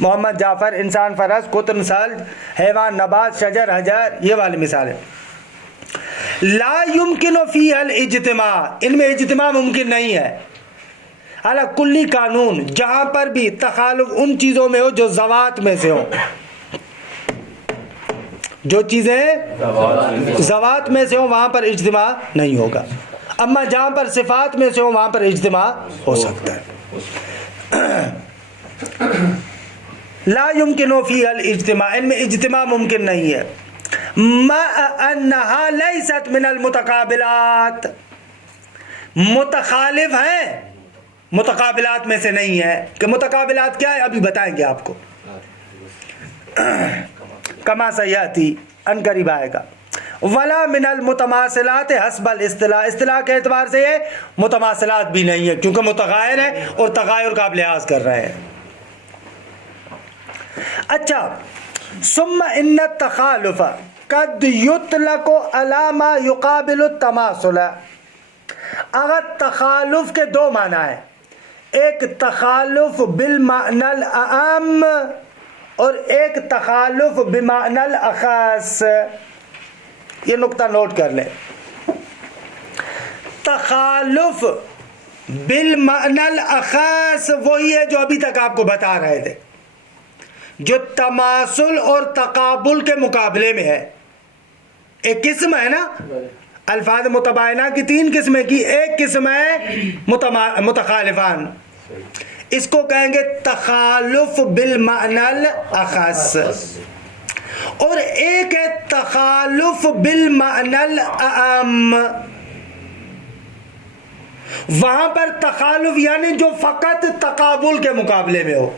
محمد جعفر، انسان فرس، قطن ثلج، حیوان نبات، شجر حجر، یہ والی مثالیں. لا يمكن فيها الاجتماع، ان میں اجتماع ممکن نہیں ہے. اعلیٰ کلی قانون جہاں پر بھی تخالف ان چیزوں میں ہو جو ذوات میں سے ہو، جو چیزیں ذوات میں سے ہو وہاں پر اجتماع نہیں ہوگا، اما جہاں پر صفات میں سے ہو وہاں پر اجتماع ہو سکتا ہے. لا يمكن فيها الاجتماع، ان میں اجتماع ممکن نہیں ہے. ما انها ليست من المتقابلات، متخالف ہیں، متقابلات میں سے نہیں ہے. کہ متقابلات کیا ہے ابھی بتائیں گے آپ کو، کما سیاتی ان قریب آئے گا. ولا من المتماثلات حسب الاصطلاح، اصطلاح کے اعتبار سے یہ متماثلات بھی نہیں ہے کیونکہ متغیر ہے اور تغیر کا آپ لحاظ کر رہے ہیں. اچھا، ثم ان التخالف قد یطلق علی ما یقابل التماثل. اگر تخالف کے دو معنی ہیں، ایک تخالف بالمعنی الاعم اور ایک تخالف بمعنی الاخص. یہ نقطہ نوٹ کر لیں. تخالف بالمعنی الاخص وہی ہے جو ابھی تک آپ کو بتا رہے تھے، جو تماثل اور تقابل کے مقابلے میں ہے. ایک قسم ہے نا الفاظ متباینہ کی، 3 قسمیں کی، ایک قسم ہے متخالفان، اس کو کہیں گے تخالف بالمعنی الاخص، اور ایک ہے تخالف بالمعنی الاعم. وہاں پر تخالف یعنی جو فقط تقابل کے مقابلے میں ہو.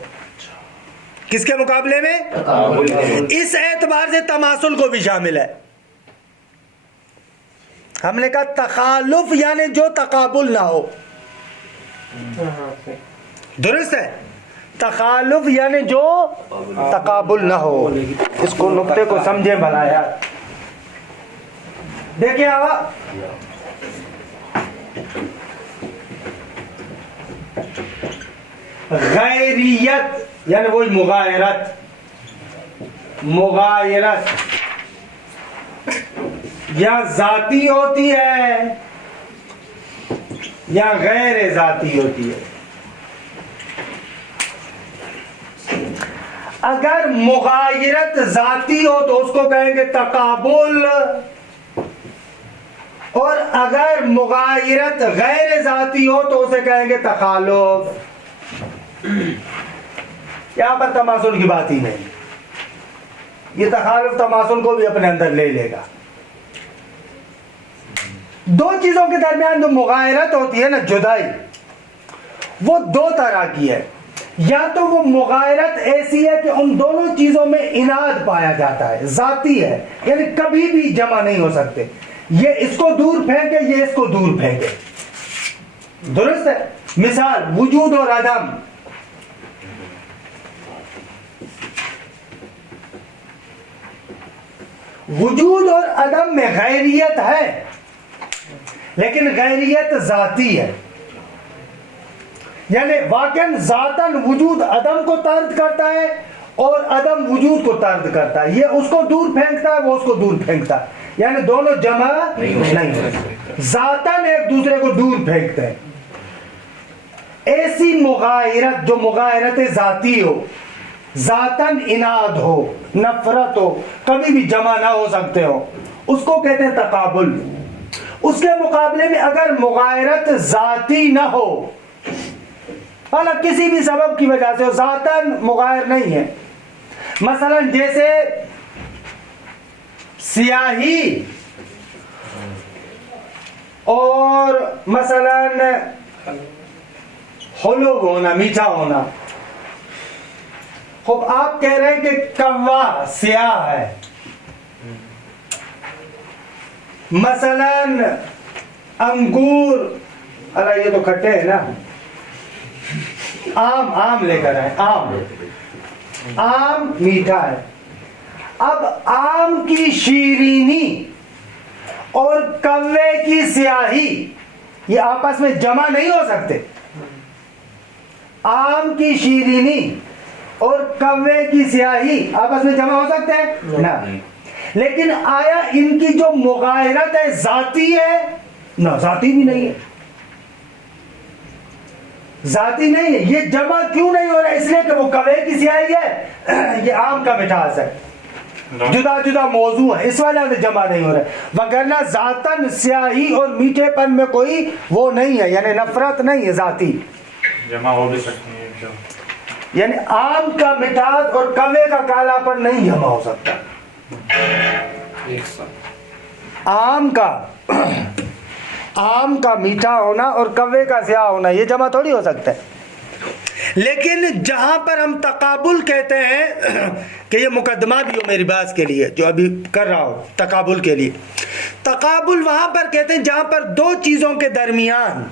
کس کے مقابلے میں؟ اس اعتبار سے تماثل کو بھی شامل ہے. ہم نے کہا تخالف یعنی جو تقابل نہ ہو. درست ہے؟ تخالف یعنی جو تقابل نہ ہو. اس کو نقطے کو سمجھیں بھلا یار. دیکھیں آقا، غیریت یعنی وہی مغایرت یا ذاتی ہوتی ہے یا غیر ذاتی ہوتی ہے. اگر مغایرت ذاتی ہو تو اس کو کہیں گے تقابل، اور اگر مغایرت غیر ذاتی ہو تو اسے کہیں گے تخالف. یہاں پر تماثل کی بات ہی نہیں. یہ تخالف تماثل کو بھی اپنے اندر لے لے گا. دو چیزوں کے درمیان جو مغایرت ہوتی ہے نا، جدائی، وہ 2 طرح کی ہے. یا تو وہ مغایرت ایسی ہے کہ ان دونوں چیزوں میں اناد پایا جاتا ہے، ذاتی ہے، یعنی کبھی بھی جمع نہیں ہو سکتے. یہ اس کو دور پھینکے، یہ اس کو دور پھینکے. درست ہے؟ مثال وجود اور عدم. وجود اور عدم میں غیریت ہے، لیکن غیریت ذاتی ہے. یعنی واقعاً ذاتاً وجود عدم کو طرد کرتا ہے اور عدم وجود کو طرد کرتا ہے. یہ اس کو دور پھینکتا ہے، وہ اس کو دور پھینکتا ہے. یعنی دونوں جمع نہیں ہوتے، ذاتاً ایک دوسرے کو دور پھینکتے ہیں. ایسی مغایرت جو مغایرت ذاتی ہو، ذاتاً اناد ہو، نفرت ہو، کبھی بھی جمع نہ ہو سکتے ہو، اس کو کہتے ہیں تقابل. اس کے مقابلے میں اگر مغایرت ذاتی نہ ہو، حالا کسی بھی سبب کی وجہ سے ذاتاً مغایر نہیں ہے، مثلا جیسے سیاہی اور مثلا حلو ہونا، میٹھا ہونا. خوب آپ کہہ رہے ہیں کہ کوا سیاہ ہے، مثلا انگور، اللہ یہ تو کھٹے ہیں نا، آم لے کر آئے، آم میٹھا ہے. اب آم کی شیرینی اور کوے کی سیاہی یہ آپس میں جمع نہیں ہو سکتے. آم کی شیرینی اور کوے کی سیاہی آپس میں جمع ہو سکتے ہیں نہ. لیکن آیا ان کی جو مغایرت ہے ذاتی ہے؟ نہ، ذاتی بھی نہیں ہے، ذاتی نہیں ہے. یہ جمع کیوں نہیں ہو رہا؟ اس لیے کہ وہ کوے کی سیاہی ہے، یہ آم کا مٹھاس ہے، جدا جدا موضوع ہے، اس وجہ سے جمع نہیں ہو رہا. وگرنہ ذاتاً سیاہی اور میٹھے پن میں کوئی وہ نہیں ہے، یعنی نفرت نہیں ہے ذاتی. جمع ہو بھی سکتی ہے، یعنی آم کا مٹھاس اور کوے کا کالا پن نہیں جمع ہو سکتا. آم کا میٹھا ہونا اور کوے کا سیاہ ہونا یہ جمع تھوڑی ہو سکتا ہے. لیکن جہاں پر ہم تقابل کہتے ہیں کہ یہ مقدمہ بھی ہو میری بات کے لیے جو ابھی کر رہا ہوں، تقابل کے لیے، تقابل وہاں پر کہتے ہیں جہاں پر 2 چیزوں کے درمیان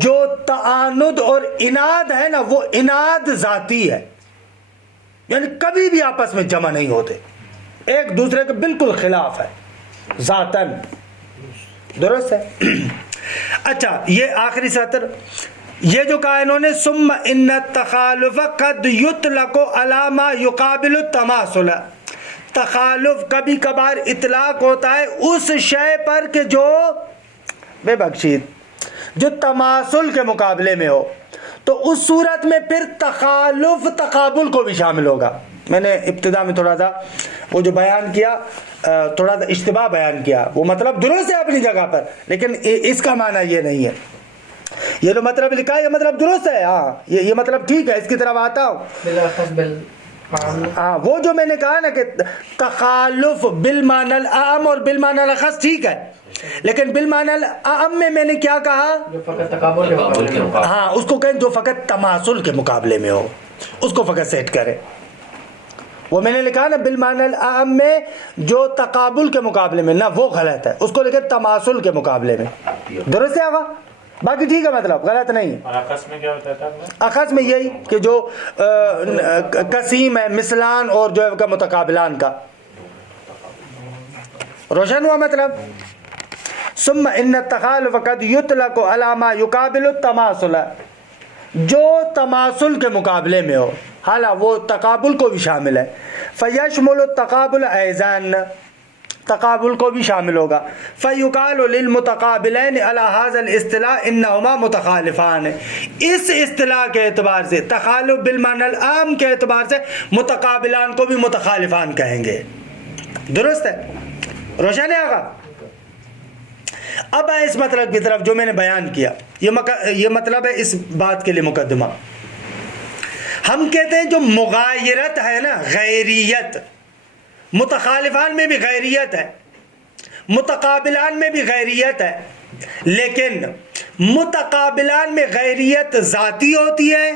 جو تعاند اور اناد ہے نا، وہ اناد ذاتی ہے، یعنی کبھی بھی آپس میں جمع نہیں ہوتے. ایک دوسرے کے بالکل خلاف ہے ذاتن. درست ہے. اچھا یہ آخری سطر یہ جو کہا انہوں نے ثم ان التخالف قد یطلق علی ما یقابل التماثل. تخالف کبھی کبھار اطلاق ہوتا ہے اس شے پر کہ جو بے بخشید جو تماثل کے مقابلے میں ہو. تو اس صورت میں پھر تخالف تقابل کو بھی شامل ہوگا. میں نے ابتدا میں تھوڑا سا وہ جو بیان کیا تھوڑا سا اشتباہ بیان کیا, وہ مطلب درست ہے اپنی جگہ پر لیکن اس کا معنی یہ نہیں ہے. یہ جو مطلب لکھا ہے یہ مطلب درست ہے, ہاں یہ مطلب ٹھیک ہے, اس کی طرف آتا ہوں. ہاں وہ جو میں نے کہا نا کہ تخالف بالمعنی العام اور بالمعنی الخاص ٹھیک ہے, لیکن بالمعنی العام میں نے کیا کہا, ہاں اس کو کہیں جو فقط تماثل کے مقابلے میں ہو, اس کو فقط سیٹ کرے. وہ میں نے لکھا نا بالمعنی العام میں جو تقابل کے مقابلے میں, نہ وہ غلط ہے, اس کو لکھے تماثل کے مقابلے میں. درست ہے آقا, باقی ٹھیک ہے, مطلب غلط نہیں ہے. اخص میں کیا ہوتا ہے؟ اخص میں یہی کہ جو قسیم ہے مثلان اور جو ہے متقابلان کا. روشن ہوا مطلب. ثم ان التخالف قد یطلق علی ما یقابل التماثل, جو تماثل کے مقابلے میں ہو, حالا وہ تقابل کو بھی شامل ہے. فیشمل التقابل ایضاً, تقابل کو بھی شامل ہوگا. فیقال للمتقابلین علی ھذا الاصطلاح انہما متخالفان, اس اصطلاح کے اعتبار سے تخالف بالمعنی العام کے اعتبار سے متقابلان کو بھی متخالفان کہیں گے. درست ہے, روشن ہے آقا. اب ہے اس مطلب کی طرف جو میں نے بیان کیا, یہ مطلب ہے اس بات کے لیے مقدمہ. ہم کہتے ہیں جو مغایرت ہے نا, غیریت, متخالفان میں بھی غیریت ہے, متقابلان میں بھی غیریت ہے, لیکن متقابلان میں غیریت ذاتی ہوتی ہے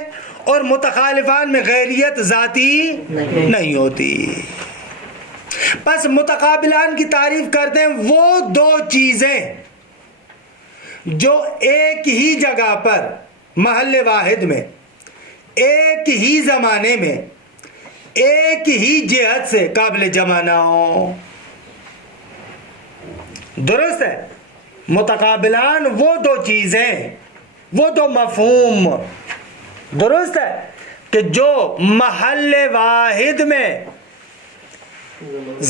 اور متخالفان میں غیریت ذاتی نہیں ہوتی. بس متقابلان کی تعریف کرتے ہیں وہ دو چیزیں جو ایک ہی جگہ پر محل واحد میں ایک ہی زمانے میں ایک ہی جہت سے قابل جمع نہ ہو. درست ہے. متقابلان وہ دو چیزیں, وہ دو مفہوم, درست ہے, کہ جو محل واحد میں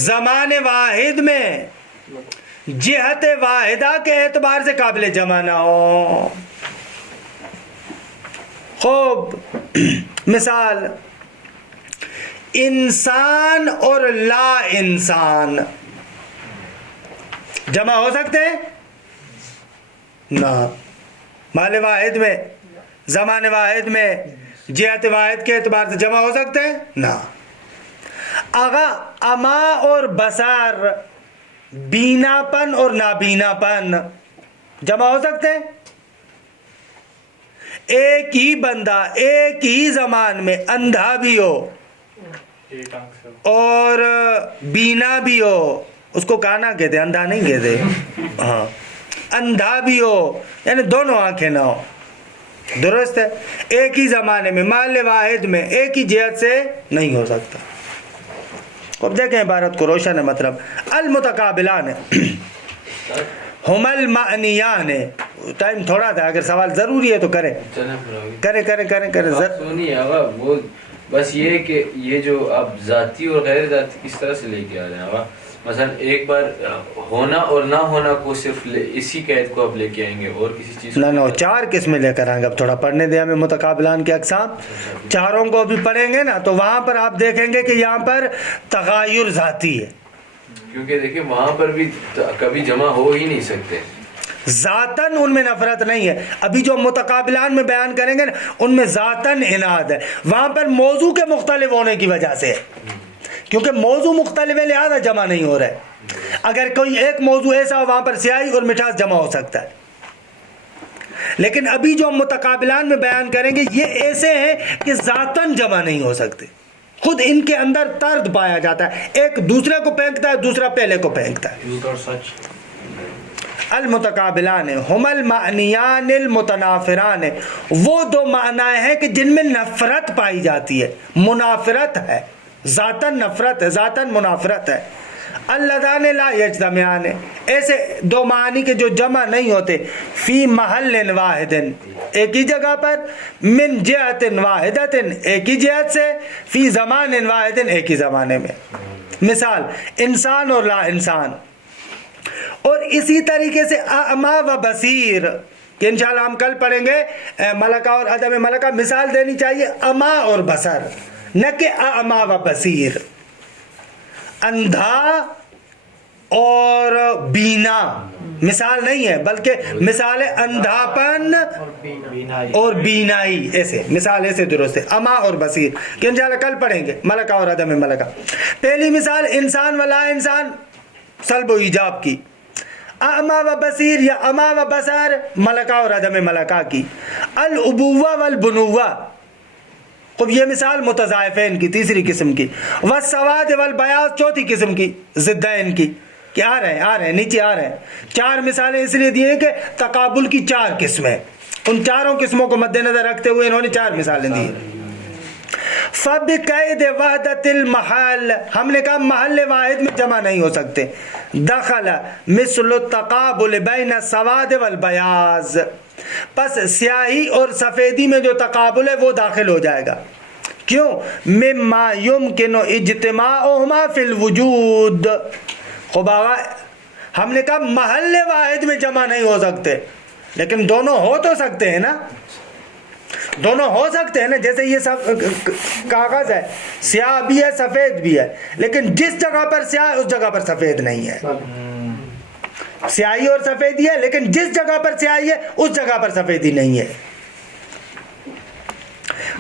زمان واحد میں جہت واحدہ کے اعتبار سے قابل جمع نہ ہو. خوب مثال, انسان اور لا انسان جمع ہو سکتے ہیں نہ, محل واحد میں زمان واحد میں جہت واحد کے اعتبار سے جمع ہو سکتے ہیں نہ. آغا اما اور بصر, بینا پن اور نابینا پن جمع ہو سکتے ہیں. ایک ہی بندہ ایک ہی زمان میں اندھا بھی ہو اور بینا بھی ہو, اس کو کانا کہتے ہیں, اندھا نہیں کہتے, ہاں, اندھا بھی ہو یعنی دونوں آنکھیں نہ ہو. درست ہے. ایک ہی زمانے میں محل واحد میں ایک ہی جہت سے نہیں ہو سکتا. اب دیکھیں عبارت کو, روشن ہے مطلب. المتقابلان ہم المعنیان. ٹائم تھوڑا تھا, اگر سوال ضروری ہے تو کریں, کریں. سنیے آقا, وہ بس یہ ہے کہ یہ جو آپ ذاتی اور غیر ذاتی کس طرح سے لے کے آ رہے ہیں آقا. مثلا ایک بار ہونا اور نہ ہونا کو صرف اسی قید کو آپ لے کے آئیں گے اور کسی چیز نہ چار قسمیں لے کر آئیں گے. اب تھوڑا پڑھنے دیں ہمیں متقابلان کی اقسام, چاروں کو بھی پڑھیں گے نا تو وہاں پر آپ دیکھیں گے کہ یہاں پر تغایر ذاتی ہے, کیونکہ دیکھیں وہاں پر بھی کبھی جمع ہو ہی نہیں سکتے. ذاتاً ان میں نفرت نہیں ہے. ابھی جو متقابلان میں بیان کریں گے نا ان میں ذاتاً اناد ہے, وہاں پر موضوع کے مختلف ہونے کی وجہ سے ہے, کیونکہ موضوع مختلف ہے لہذا جمع نہیں ہو رہا ہے. اگر کوئی ایک موضوع ایسا ہو وہاں پر سیاہی اور مٹھاس جمع ہو سکتا ہے, لیکن ابھی جو ہم متقابلان میں بیان کریں گے یہ ایسے ہیں کہ ذاتاً جمع نہیں ہو سکتے, خود ان کے اندر طرد پایا جاتا ہے, ایک دوسرے کو پھینکتا ہے دوسرا پہلے کو پھینکتا ہے. المتقابلان ہم المعنیان المتنافران, وہ دو معنی ہیں کہ جن میں نفرت پائی جاتی ہے, منافرت ہے, ذاتاً نفرت ہے, ذاتاً منافرت ہے. اللذان لا یجتمعان, ایسے دو معنی کے جو جمع نہیں ہوتے, فی محل واحد, ایک ہی جگہ پر, من جہت واحدت, ایک ہی جہت سے, فی زمان واحد, ایک ہی زمانے میں. مثال انسان اور لا انسان. اور اسی طریقے سے اعما و بصیر, کہ انشاءاللہ ہم کل پڑھیں گے ملکہ اور عدم ملکہ. مثال دینی چاہیے اما اور بصر, نہ کہ اعما و بصیر. اندھا اور بینا مثال نہیں ہے, بلکہ مثال ہے اندھاپن اور بینائی, ایسے مثال ایسے درست ہے, اما اور بصیر, کہ انشاءاللہ کل پڑھیں گے ملکہ اور عدم ملکہ. پہلی مثال انسان و لا انسان, سلب و ایجاب کی. اعما و بصیر یا اما و بصر, ملکہ اور عدم ملکہ کی. الابوہ والبنوہ, خب یہ مثال متضائفین کی, تیسری قسم کی. والسواد والبیاض, چوتھی قسم کی, ضدین کی. کہ آ رہے ہیں نیچے آ رہے ہیں. چار مثالیں اس لیے دی ہیں کہ تقابل کی چار قسمیں, ان چاروں قسموں کو مد نظر رکھتے ہوئے انہوں نے چار مثالیں دی ہیں. فَبِقَيْدِ وَحْدَةِ الْمَحَلِ, ہم نے کہا محل واحد میں جمع نہیں ہو سکتے. دخل مثل التقابل بین السواد والبیاض, پس سیاہی اور سفیدی میں جو تقابل ہے وہ داخل ہو جائے گا. کیوں؟ مما یمکن اجتماعهما فی الوجود. خب آقا ہم نے کہا محل واحد میں جمع نہیں ہو سکتے, لیکن دونوں ہو تو سکتے ہیں نا, دونوں ہو سکتے ہیں نا. جیسے یہ سب کاغذ ہے, سیاہ بھی ہے سفید بھی ہے, لیکن جس جگہ پر سیاہ ہے اس جگہ پر سفید نہیں ہے. سیاہی اور سفیدی ہے, لیکن جس جگہ پر سیاہی ہے اس جگہ پر سفیدی نہیں ہے.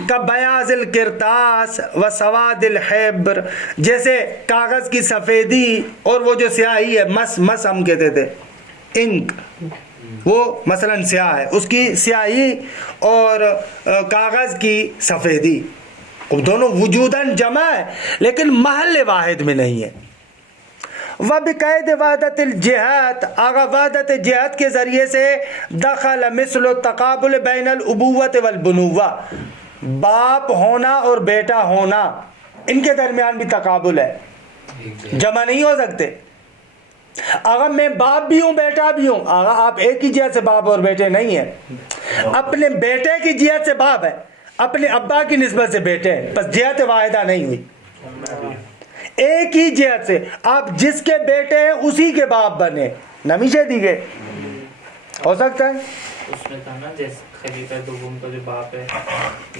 کبیاض الکرتاس و سواد الحبر, جیسے کاغذ کی سفیدی اور وہ جو سیاہی ہے, مس ہم کہتے تھے, انک, وہ مثلا سیاہ ہے, اس کی سیاہی اور کاغذ کی سفیدی, دونوں وجوداً جمع ہے لیکن محل واحد میں نہیں ہے. وَبِقَيْدِ وَحْدَةِ الْجِهَاتِ, آغا وحدت جہت کے ذریعے سے دخل مثل التقابل بین الابوۃ والبنوہ, باپ ہونا اور بیٹا ہونا, ان کے درمیان بھی تقابل ہے, جمع نہیں ہو سکتے. آغا میں باپ بھی ہوں بیٹا بھی ہوں, آغا آپ ایک ہی جہت سے باپ اور بیٹے نہیں ہیں. اپنے بیٹے کی جہت سے باپ ہے, اپنے ابا کی نسبت سے بیٹے ہیں, بس جہت واحدہ نہیں ہوئی. ایک ہی جہت سے آپ جس کے بیٹے ہیں اسی کے باپ بنے, نمیشے دیگے ہو سکتا ہے. اس میں تھا نا جیسے خلیفہ دوم کا جو باپ ہے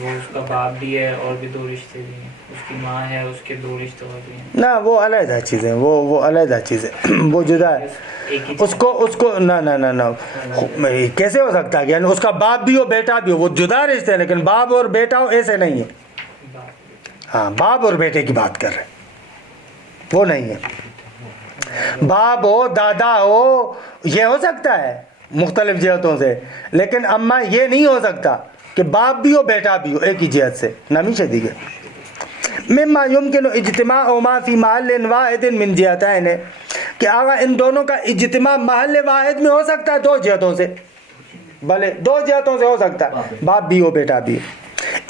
وہ اس کا باپ بھی ہے اور بھی دو رشتے بھی ہیں, اس کی ماں ہے اس کے دو رشتے اور بھی ہیں. نہ وہ علیحدہ چیزیں, وہ علیحدہ چیزیں, وہ جدا ہے. اس کو نہ کیسے ہو سکتا ہے کہ یعنی اس کا باپ بھی ہو بیٹا بھی ہو, وہ جدا رشتے ہیں, لیکن باپ اور بیٹا ہو ایسے نہیں ہے. ہاں باپ اور بیٹے کی بات کر رہے ہیں, وہ نہیں ہے. باپ ہو دادا ہو یہ ہو سکتا ہے مختلف جہتوں سے, لیکن اما یہ نہیں ہو سکتا کہ باپ بھی ہو بیٹا بھی ہو ایک ہی جہت سے, نمیشے دیگے. مما یمکن اجتماعهما فی محل واحد من جہتین, کہ آگا ان دونوں کا اجتماع محل واحد میں ہو سکتا ہے دو جہتوں سے, بھلے دو جہتوں سے ہو سکتا ہے, باپ بھی ہو بیٹا بھی ہو.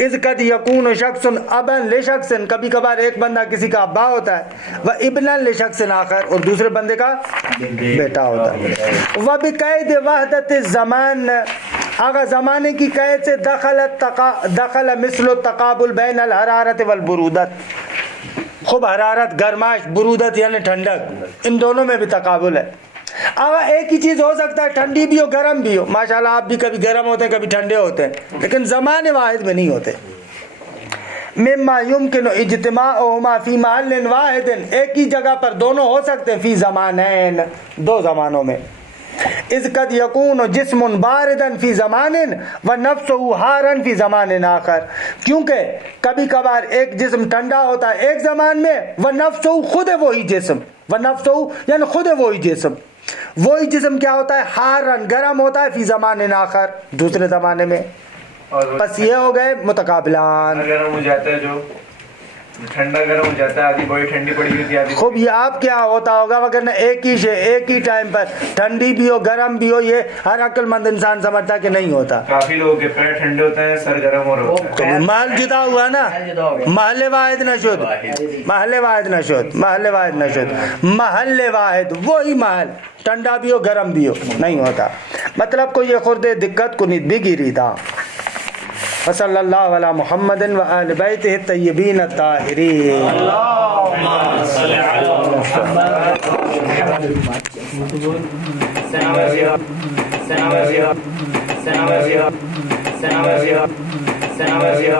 اذ قد یکون شخص ابا لشخص, کبھی کبھار ایک بندہ کسی کا ابا ہوتا ہے, و ابنا لشخص آخر, اور دوسرے بندے کا بیٹا ہوتا ہے. وبقید وحدت الزمان, آگا زمانے کی قید سے دخل مثل التقابل بین الحرارت والبرودت. خوب حرارت گرماش, برودت یعنی ٹھنڈک, ان دونوں میں بھی تقابل ہے. آگا ایک ہی چیز ہو سکتا ہے ٹھنڈی بھی ہو گرم بھی ہو, ماشاءاللہ آپ بھی کبھی گرم ہوتے ہیں کبھی ٹھنڈے ہوتے ہیں, لیکن زمان واحد میں نہیں ہوتے. مما یمکن اجتماعهما فی محل واحد, ایک ہی جگہ پر دونوں ہو سکتے ہیں, فی زمانین, دو زمانوں میں. اذ قد یکون جسم باردا فی زمان و نفسه حارا فی زمان آخر, کیونکہ کبھی کبھار ایک جسم ٹھنڈا ہوتا ہے ایک زمان میں, و نفسه خود ہے وہی جسم, و نفسه یعنی خود ہے وہی جسم, وہی جسم کیا ہوتا ہے حارن گرم ہوتا ہے, فی زمان آخر دوسرے زمانے میں. بس یہ ہو گئے متقابلان. گرم ہو جاتا ہے جو ٹھنڈا گرم ہو جاتا ہے, آدھی بڑی ٹھنڈی پڑی ہوئی تھی, آدھی خوب یہ آپ کیا ہوتا ہوگا, وگرنہ ایک ہی ٹائم پر ٹھنڈی بھی ہو گرم بھی ہو, یہ ہر عقل مند انسان سمجھتا کہ نہیں ہوتا. کافی لوگوں کے پیر ٹھنڈے ہوتے ہیں, سر گرم ہو رہا ہوتا ہے. تو محل جدا ہوا نا, محل واحد نہ شد, محل واحد نہ شد, محل واحد نہ شد, محل واحد وہی محل ٹھنڈا بھی ہو گرم بھی ہو نہیں ہوتا. مطلب کو یہ خردے دقت کو نہیں بھی گری تھا. وصلی اللہ علی محمد و آل بیتہ الطیبین الطاہرین.